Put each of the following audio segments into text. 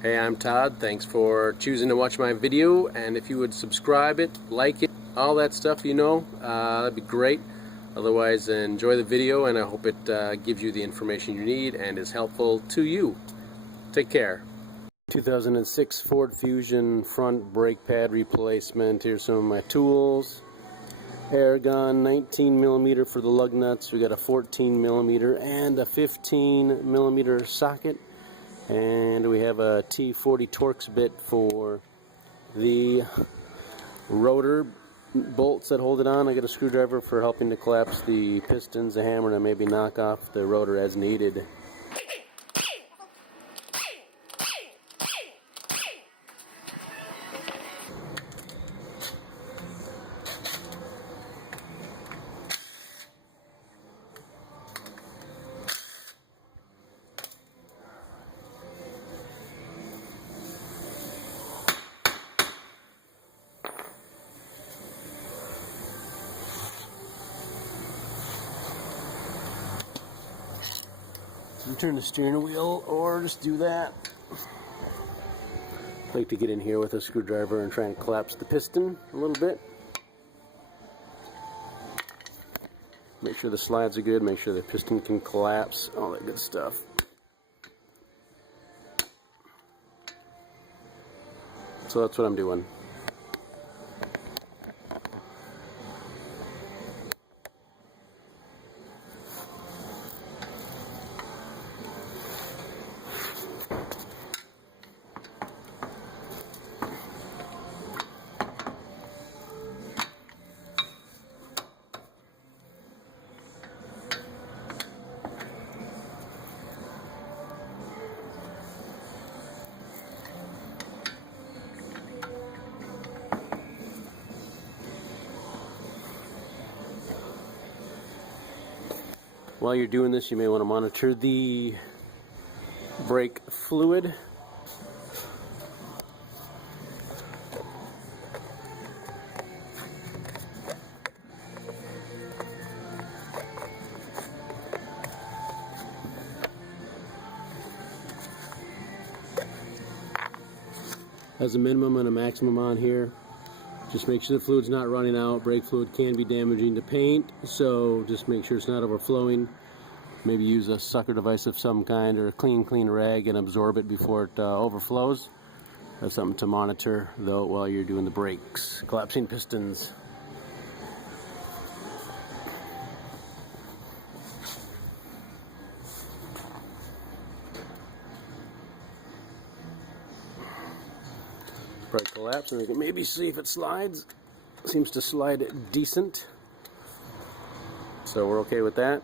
Hey, I'm Todd. Thanks for choosing to watch my video, and if you would subscribe it, like it, all that stuff, that'd be great. Otherwise, enjoy the video, and I hope it gives you the information you need and is helpful to you. Take care. 2006 Ford Fusion front brake pad replacement. Here's some of my tools. Air gun, 19mm for the lug nuts. We got a 14mm and a 15mm socket. And we have a T40 Torx bit for the rotor bolts that hold it on. I got a screwdriver for helping to collapse the pistons, a hammer to maybe knock off the rotor as needed. You turn the steering wheel or just do that. I like to get in here with a screwdriver and try and collapse the piston a little bit. Make sure the slides are good, make sure the piston can collapse, all that good stuff. So that's what I'm doing. While you're doing this, you may want to monitor the brake fluid. Has a minimum and a maximum on here. Just make sure the fluid's not running out. Brake fluid can be damaging to paint, so just make sure it's not overflowing. Maybe use a sucker device of some kind or a clean rag and absorb it before it overflows. That's something to monitor, though, while you're doing the brakes. Collapsing pistons. Brake collapse, and we can maybe see if it slides. Seems to slide decent, so we're okay with that.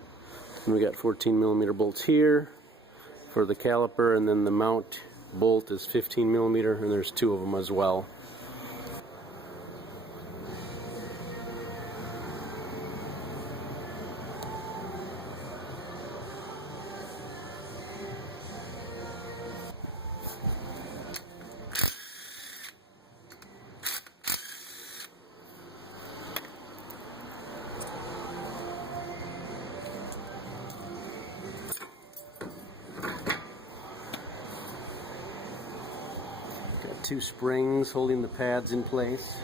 And we got 14mm bolts here for the caliper, and then the mount bolt is 15mm, and there's two of them as well. Two springs holding the pads in place.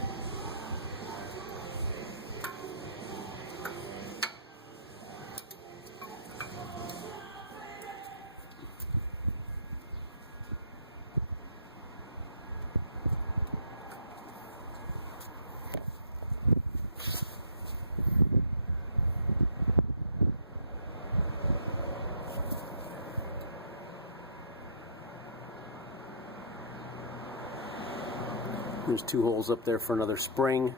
There's two holes up there for another spring.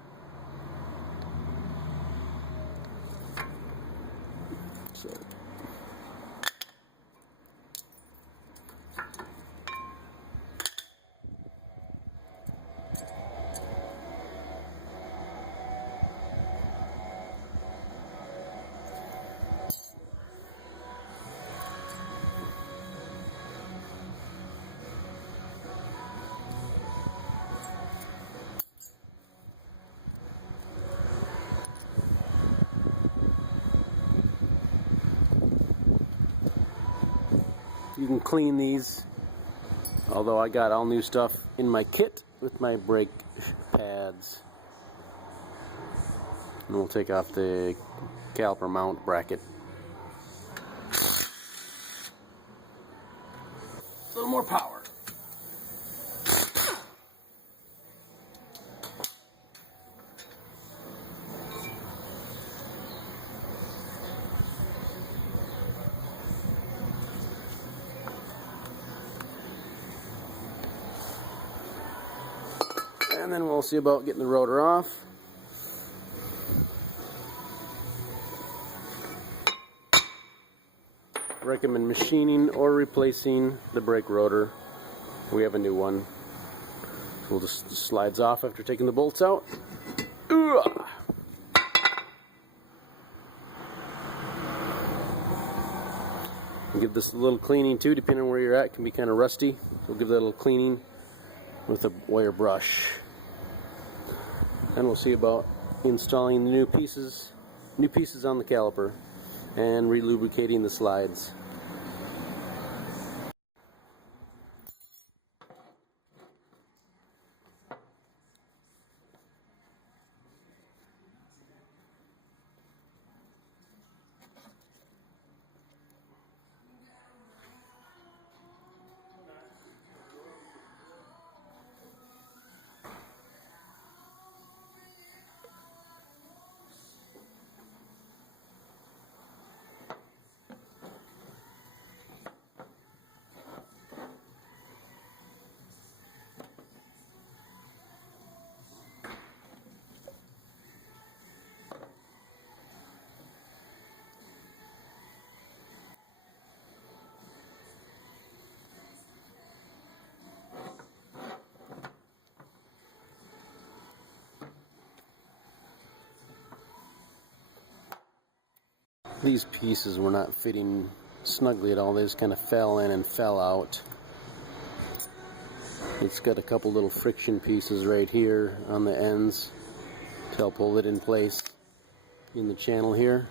So You can clean these Although I got all new stuff in my kit with my brake pads. And we'll take off the caliper mount bracket. A little more power. And then we'll see about getting the rotor off. I recommend machining or replacing the brake rotor. We have a new one. So it just slides off after taking the bolts out. Give this a little cleaning too, depending on where you're at. It can be kind of rusty. We'll give that a little cleaning with a wire brush. And we'll see about installing the new pieces on the caliper and relubricating the slides. These pieces were not fitting snugly at all. They just kind of fell in and fell out. It's got a couple little friction pieces right here on the ends to help hold it in place in the channel here.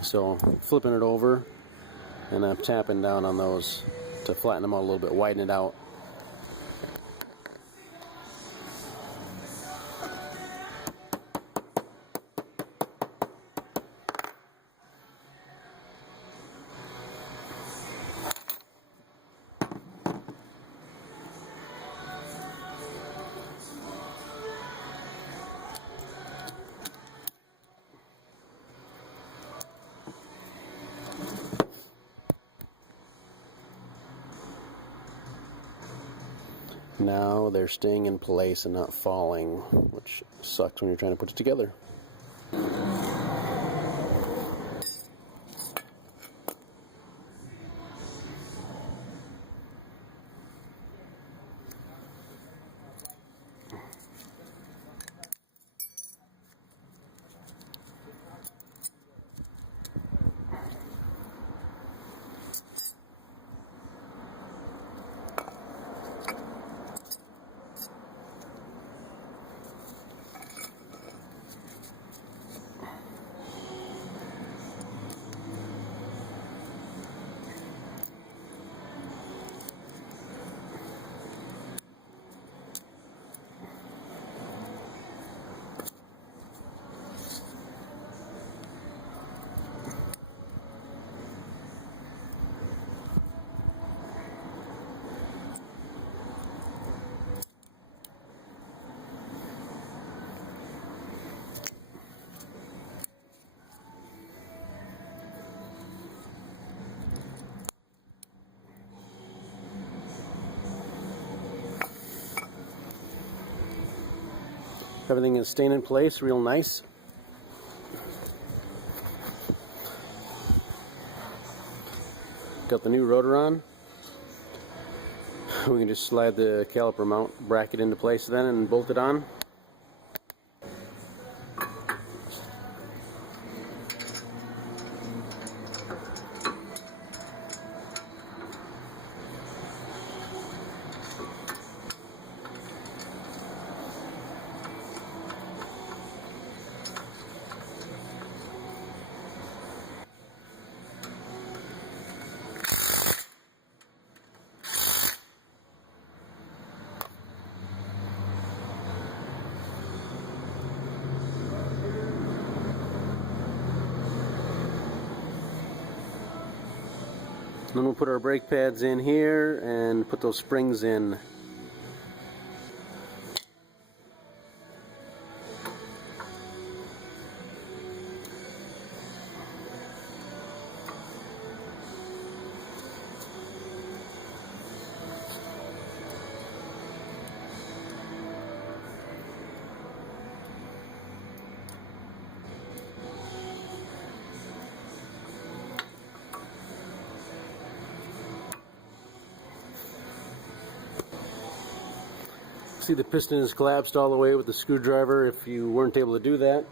So flipping it over, and I'm tapping down on those to flatten them out a little bit, widen it out. Now they're staying in place and not falling, which sucks when you're trying to put it together. Everything is staying in place real nice. Got the new rotor on. We can just slide the caliper mount bracket into place then and bolt it on. Then we'll put our brake pads in here and put those springs in. See, the piston is collapsed all the way with the screwdriver. If you weren't able to do that,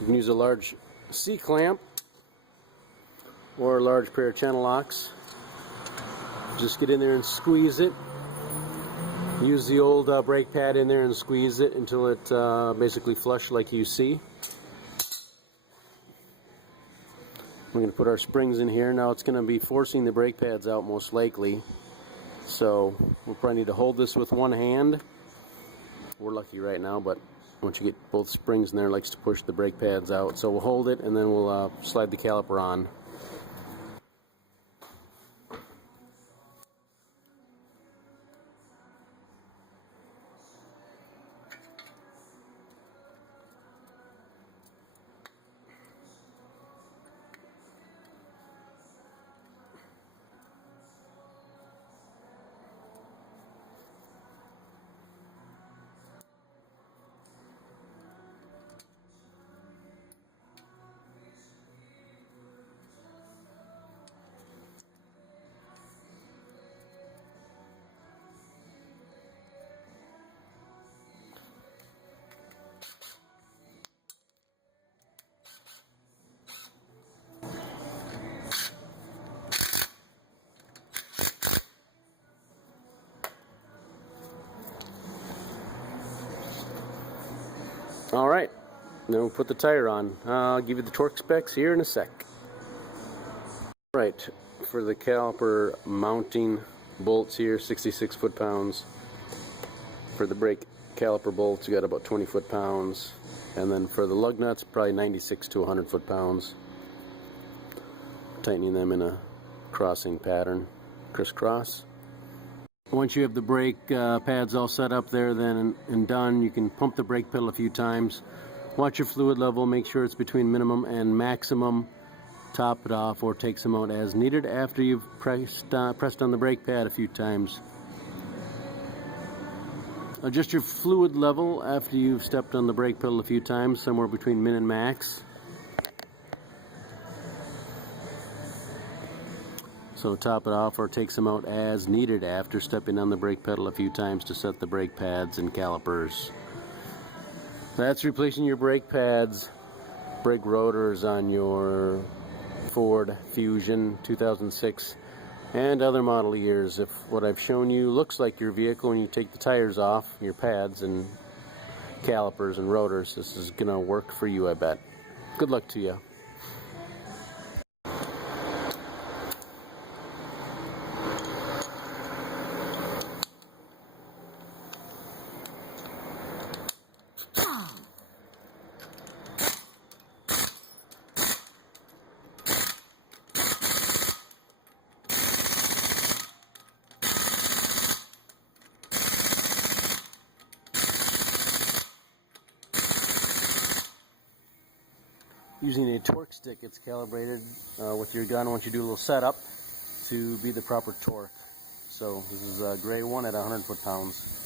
you can use a large C-clamp or a large pair of channel locks. Just get in there and squeeze it. Use the old brake pad in there and squeeze it until it basically flush like you see. We're going to put our springs in here. Now it's going to be forcing the brake pads out most likely. So we'll probably need to hold this with one hand. We're lucky right now, but once you get both springs in there, it likes to push the brake pads out. So we'll hold it and then we'll slide the caliper on. Alright, then we'll put the tire on. I'll give you the torque specs here in a sec. Alright, for the caliper mounting bolts here, 66 foot-pounds. For the brake caliper bolts, you got about 20 foot-pounds. And then for the lug nuts, probably 96 to 100 foot-pounds. Tightening them in a crossing pattern, crisscross. Once you have the brake pads all set up there then and done, you can pump the brake pedal a few times. Watch your fluid level, make sure it's between minimum and maximum. Top it off or take some out as needed after you've pressed on the brake pad a few times. Adjust your fluid level after you've stepped on the brake pedal a few times, somewhere between min and max. So top it off or take some out as needed after stepping on the brake pedal a few times to set the brake pads and calipers. That's replacing your brake pads, brake rotors on your Ford Fusion 2006 and other model years. If what I've shown you looks like your vehicle when you take the tires off, your pads and calipers and rotors, this is going to work for you, I bet. Good luck to you. Using a torque stick, it's calibrated with your gun once you do a little setup to be the proper torque. So this is a gray one at 100 foot-pounds.